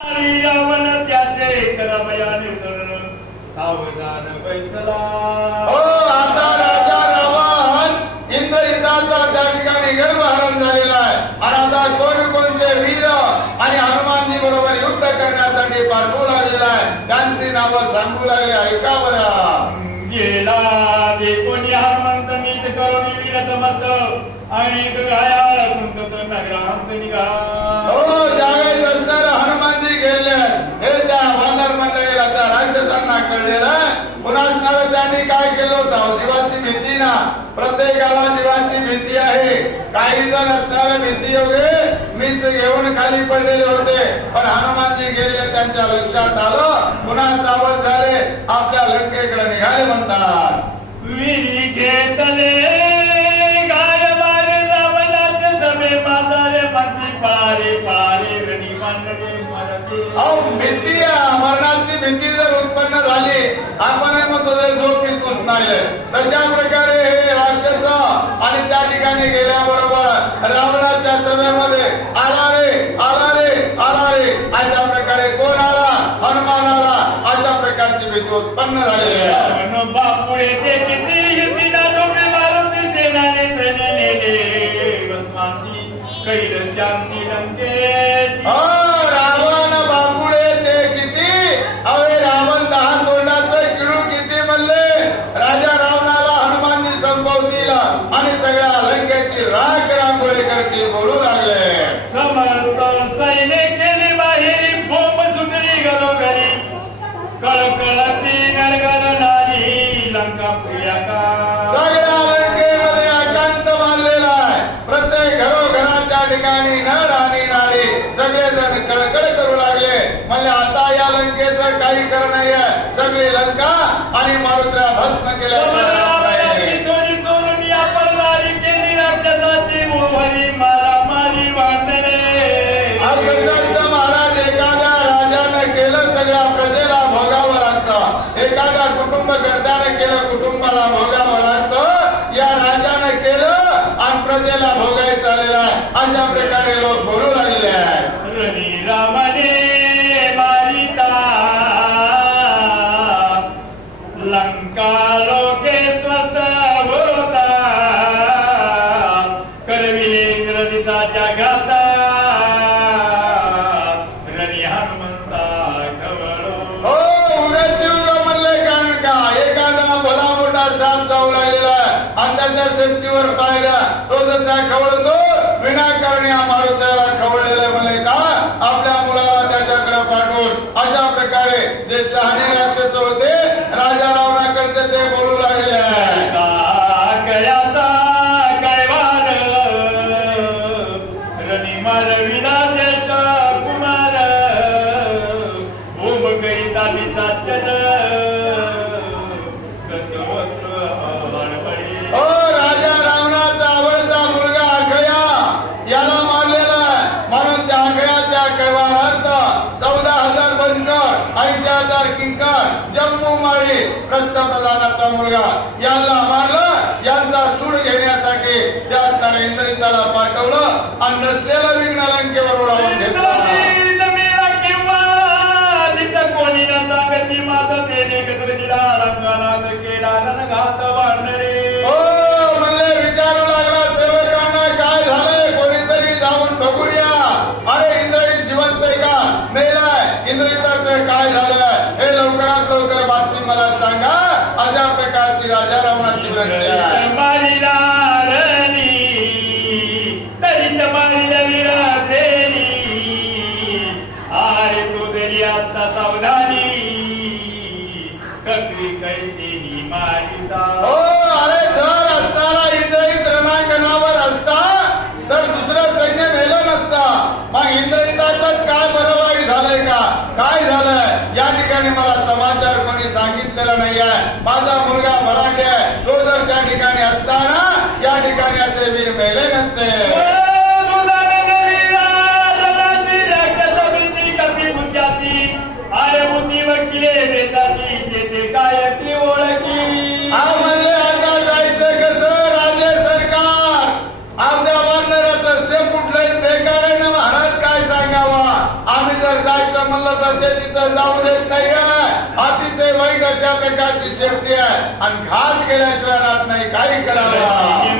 हरी रावण त्याचे करमयाने उदरण सावधान बैसला. हो आता राजा रावण इंद्रहिताचा त्या ठिकाणी गर्भहरण झालेला आहे. आणि आता कोण कोणते वीर आणि हनुमानजी बरोबर युद्ध करण्यासाठी पाठवू लागलेला आहे. त्यांची नावं सांगू लागले ऐका बरं. प्रत्येकाला जीवाची भीती आहे. काही जण असणारे भीती योगे मीच घेऊन खाली पडलेले होते. पण हनुमानजी गेले त्यांच्या लक्षात आलं पुन्हा सावध झाले. आपल्या लंकेकडे निघाले म्हणतात. विरी घेतले पारे पारे भीती मरणाची भीती जर उत्पन्न झाली आपणही म्हणतो जर झोपीतूच नाही. तशा प्रकारे हे आणि त्या ठिकाणी गेल्याबरोबर रावणाच्या सभेमध्ये आला रे आला रे आला रे. अशा प्रकारे कोण आला? हनुमान आला. अशा प्रकारची भीती उत्पन्न झालेली आहे. रावण बापुळे ठिकाणी नर आणि नारी. सगळेजण कळकळ करू लागले. म्हणजे आता या लंकेचं काही खरं नाहीये. सगळी लंका आणि मारुत्र्या भस्म केल्या महाराज एखाद्या राजानं केलं सगळ्या प्रजेला भोगावं लागतं. एखाद्या कुटुंब कर्त्यानं केलं कुटुंबाला भोगावं लागतं या राजानं केलं आणि प्रजेला भोगायचं आलेला आहे. अशा प्रकारे लोक बोलू लागले आहेत. आहे सेफ्टीवर पाहिला तो जसा खवळतो विनाकारणी मारुत्याला खवळलेलं म्हणले का? आपल्या मुलाला त्याच्याकडे पाठवून अशा प्रकारे जे शहाणी प्रधानाचा मुलगा. यांना मारला यांचा सूड घेण्यासाठी त्या असणाऱ्या इंद्रिताला पाठवलं. आणि नसलेला ककरी कैसेनी मारिता हो अरे जर असताना इंद्रजित रणांगणावर असता तर दुसरं सैन्य मेलं नसता. मग इंद्रजिताच काय बरोबर झालंय का? काय झालंय? या ठिकाणी मला समाचार कोणी सांगितलेला नाही आहे माझा मुलगा मराठी वकिले बेताची ओळखी? आता जायचं कसं? राज्य सरकार ते कारण महाराज काय सांगावा? आम्ही जर जायचं म्हणलं तर ते तिथं जाऊ देत नाही अतिशय वाईट अशा प्रकारची शेपटी आहे. आणि घात केल्याशिवाय राहत नाही. काही करावं.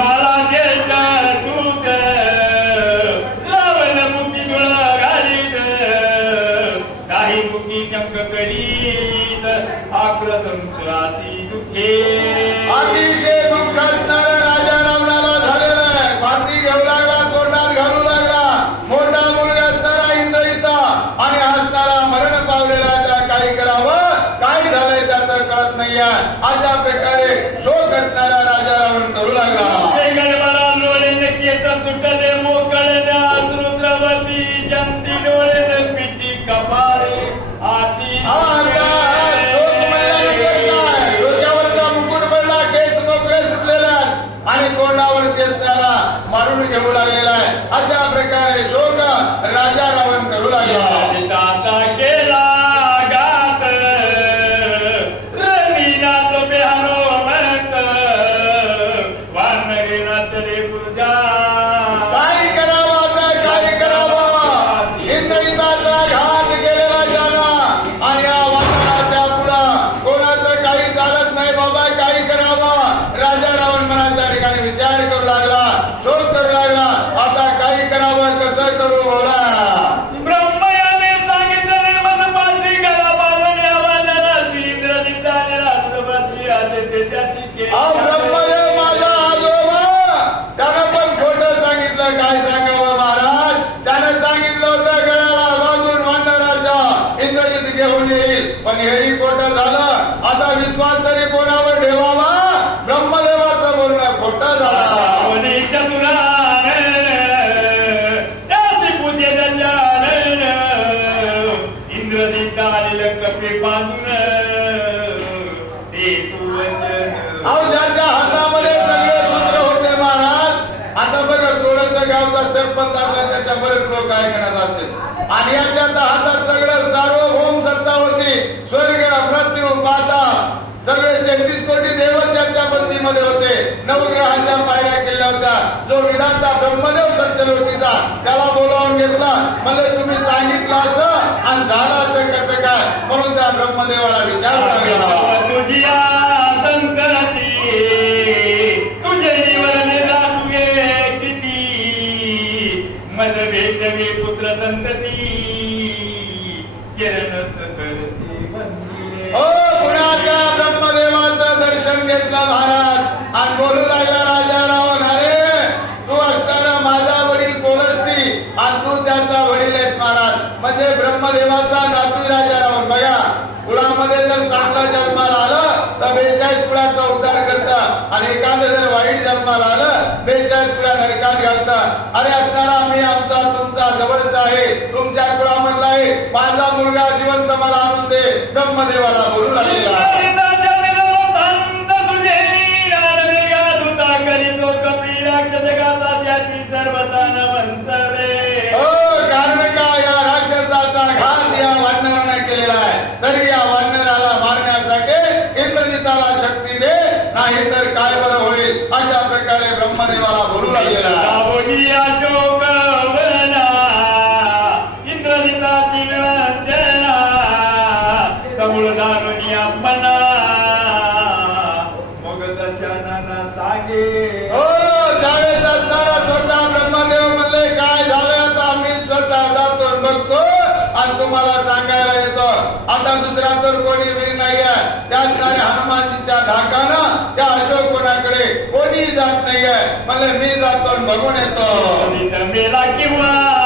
काही मुक्ती शंक करीत आक्रतंत्र अति दुखे. अतिशय पण हेही खोटं झालं. आता विश्वास तरी कोणावर ठेवावा? ब्रह्मदेवाचं बोलणं खोटं झालं. ज्याच्या हातामध्ये सगळे सूत्र होते महाराज आता बघा थोडस गावचा सरपंच आपला त्याच्या बरेच लोक ऐकण्यात असते आणि याच्या हातात सगळं सार्वभौम सत्ता होती स्वर्ग मृत्यू माता सगळे तेहतीस कोटी देव त्याच्या बंदीमध्ये होते. नवग्रहाच्या पायऱ्या केल्या होत्या. जो विधाता ब्रह्मदेव सत्यलोकीचा त्याला बोलावून घेतला. म्हणजे तुम्ही सांगितलं असं आणि झालं असं कसं काय? म्हणून त्या ब्रह्मदेवाला विचारू लागला. पुत्र संतती. चरण करती हो पुण्याच्या ब्रह्मदेवाचं दर्शन घेतलं महाराज. आणि बोलू लागला राजा रावण अरे तू असताना माझा वडील कोलसती आणि तू त्याचा वडील आहेस महाराज. म्हणजे ब्रह्मदेवाचा नातू राजा रावण. बघा कुळामध्ये जर चांगलं जन्माला आलं तर बेचाळीस कुळाचा उद्धार करतं. आणि एखादं जर वाईट जन्माला आलं बेचाळीस कुळा नरकात घालतं. अरे असणारा आम्ही आमचा तुमचा जवळचा आहे. तुमच्या कुळामध्ये माझा मुलगा जिवंत मला आणून दे. ब्रह्मदेवाला बोलू लागलेला. हो कारण का या राक्षसाचा घात या वानराने केलेला आहे? तरी या वानराला मारण्यासाठी इंद्रजिताला शक्ती दे नाही तर काय बरं होईल? अशा प्रकारे ब्रह्मदेवाला बोलू लागलेला तर कोणी वीर नाहीये. त्याचसाठी हनुमानजीच्या धाकानं त्या अशोक कोणाकडे कोणी जात नाहीये. म्हणजे मी जातो बघून येतो. मेला किंवा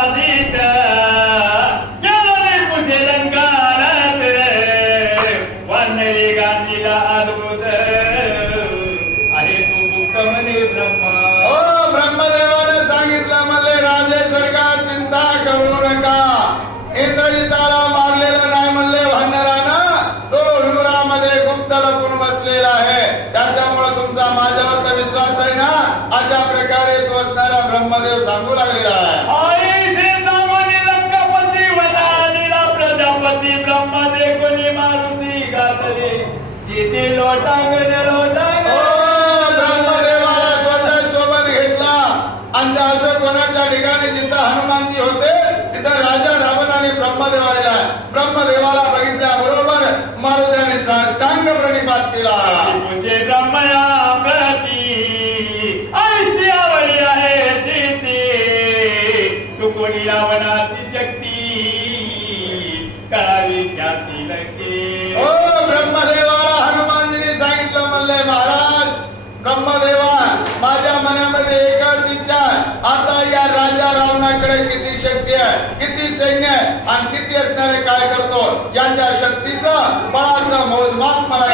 अशा प्रकारे तो असणारा ब्रह्मदेव सांगू लागलेला आहे. आईसे सामान्य लंकापती वनानीला प्रजापती ब्रह्मदेव कोणी मारुती घातले हो, ब्रह्मदेवाला स्वतः सोबत घेतला. आणि त्या अशोक वनाच्या ठिकाणी जिथं हनुमानजी होते तिथं राजा रावण आणि ब्रह्मदेव आलेला आहे. ब्रह्मदेवाला बघितल्याबरोबर मारुतीने साष्टांग प्रणिपात केला. सैन्य आणि किती असणारे काय करतो यांच्या शक्तीचं बळाचं मोजमाप मला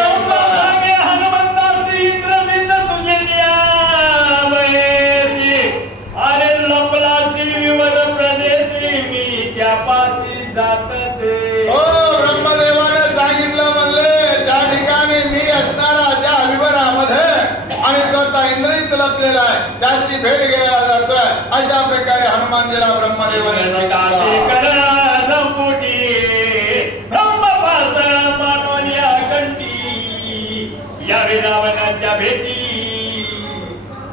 कंठी या रावणाच्या भेटी.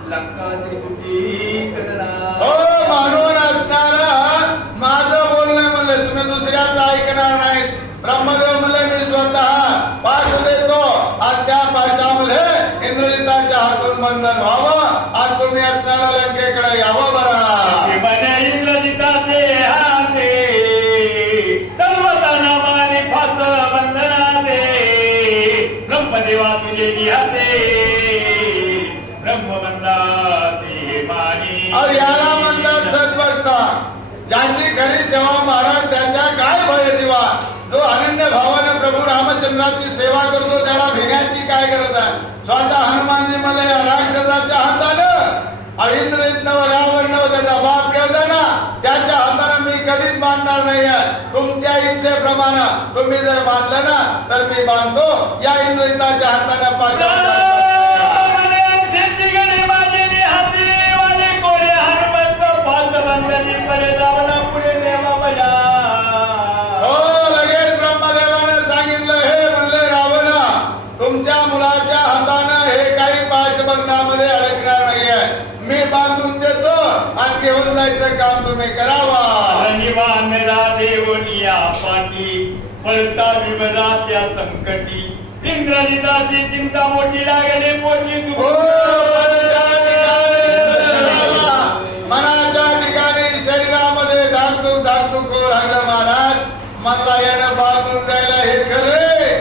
लंका त्रिकुटी करना हो मानून असणारा माझं बोलणं म्हणलं तुम्ही दुसऱ्याचं ऐकणार नाहीत. ब्रह्मदेव म्हणले मी स्वतः पाश देतो आणि त्या पाशामध्ये बंधन व्हावं आणि तुम्ही असणारा लंकेकडे यावं बरा ब्रह्मदेवा तुझे निहाते अहो याला म्हणतात सद्भक्ता ज्याची खरी सेवा महाराज त्याच्या काय भय जीवा जो अनन्य भावाने प्रभू रामचंद्राची सेवा करतो त्याला भिण्याची काय गरज आहे? स्वतः हनुमानजी मला या हातानं नव रावण त्याचा बाप ना त्याच्या हातानं मी कधीच बांधणार नाहीये. तुमच्या इच्छेप्रमाणे तुम्ही जर बांधलं ना तर मी बांधतो. या इंद्रिताच्या हातानं पाशा हो जायचं काम तुम्ही करावा. पळता विवरा त्या संकटी. इंद्रजिताची चिंता मोठी लागली मोठी हो, मनाच्या ठिकाणी शरीरामध्ये धाकधूक धाकधूक लागलं महाराज. मला यानं बांधून जायला हे खरे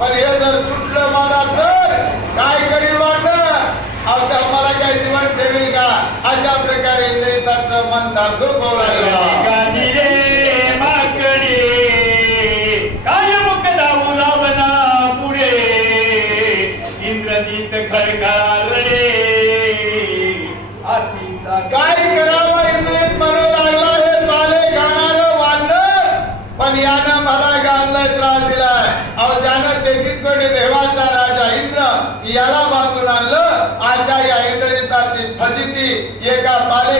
पण हे जर सुटलं मला तर काय करील वाटत आता मला काही जीवन ठेवील का अशा प्रकारे इंद्रिताचं मन धाकधूक होऊ ज्यानं तेहतीस कोटी देवाचा राजा इंद्र याला बांधून आणलं अशा या इंद्रजिताची फजिती एका पाले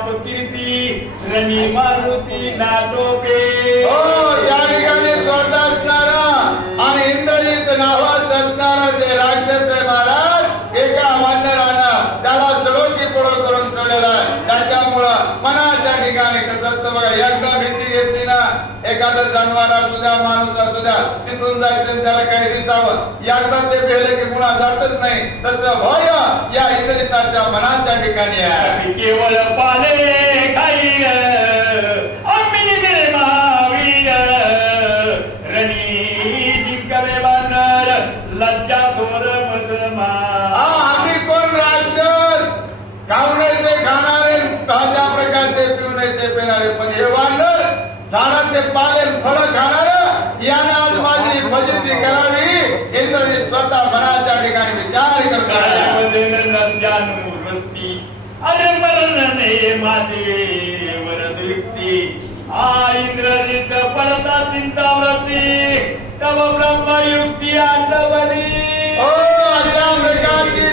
झाली अपकीर्ती रणी मारुती नाटोपे. हो! त्याच्यामुळं मनाच्या ठिकाणी कसं बघा एकदा भीती घेतली ना एखादं जनावर असू द्या माणूस असू द्या तिथून जायचं त्याला काही दिसावं. एकदा ते भेले की पुन्हा जातच नाही. तसं भय या इंद्रिताच्या मनाच्या ठिकाणी केवळ पाले काही झाडाचे पाले फळ खाणार यानं आज माझी फजिती करावी. इंद्रजीत स्वतः मनाच्या ठिकाणी विचार करतो अरे मरण माझे वरद युक्ती आ इंद्रजित परता चिंता व्रती तव ब्रह्मयुक्ती आठवणी. ओ अशा प्रकारची